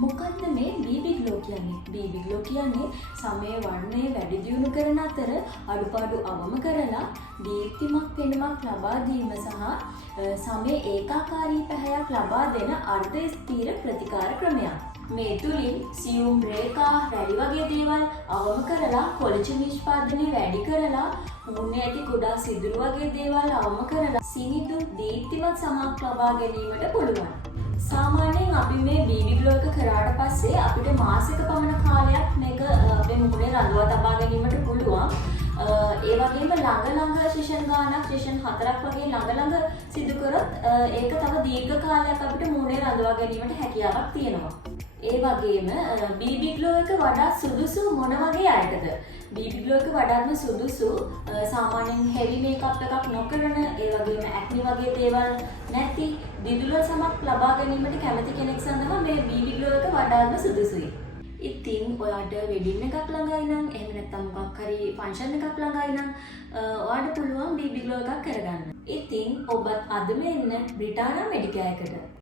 මොකක්ද මේ BB glow කියන්නේ? BB ග්ලෝ කියන්නේ සමය වර්ණය වැඩි දියුණු කරන අතර අඩුපාඩු අවම කරලා දීප්තිමත් පෙනුමක් ලබා දීම සහ සමය ඒකාකාරී පැහැයක් ලබා දෙන අර්ධ ස්ථීර ප්‍රතිකාර ක්‍රමයක්. මේ තුලින් සියුම් රේඛා රැලි වගේ දේවල් අවම කරලා කොලජන් නිෂ්පාදනය වැඩි කරලා මුන්නේ ඇති කුඩා සිදුරු වගේ දේවල් අවම කරලා සිනිඳු දීප්තිමත් සමක් ලබා ගැනීමට පුළුවන්. සාමාන්‍යයෙන් අපි මේ BB ග්ලෝ එක කරාට පස්සේ අපිට මාසෙක පමණ කාලයක් මේක අපේ මුහුණේ රඳවා තබා ගැනීමට පුළුවන්. ඒ වගේම ළඟ සෙෂන් ගානක් සෙෂන් 4ක් වගේ ළඟ සිදු කරොත් ඒක තව දීර්ඝ කාලයක් අපිට මුහුණේ රඳවා ගැනීමට හැකියාවක් තියෙනවා. ඒ වගේම BB ග්ලෝ එක වඩා සුදුසු මොන වගේ අයටද? BB ග්ලෝ එක වඩාත්ම සුදුසු සාමාන්‍යයෙන් හෙවි මේකප් එකක් නොකරන, ඒ වගේම ඇක්නි වගේ දේවල් නැති දිදුල සමක් ලබා ගැනීමට කැමති කෙනෙක් සඳහා මේ BB ග්ලෝ එක වඩාත්ම සුදුසුයි. ඉතින් ඔයාට වෙඩින් එකක් ළඟයි නම් එහෙම නැත්නම් මොකක් හරි ෆන්ක්ෂන් එකක් ළඟයි නම් ඔයාට පුළුවන් BB ග්ලෝ එකක් කරගන්න. ඉතින් ඔබත් අදම එන්න බ්‍රිටානියා මෙඩිකෙයාර් එකට.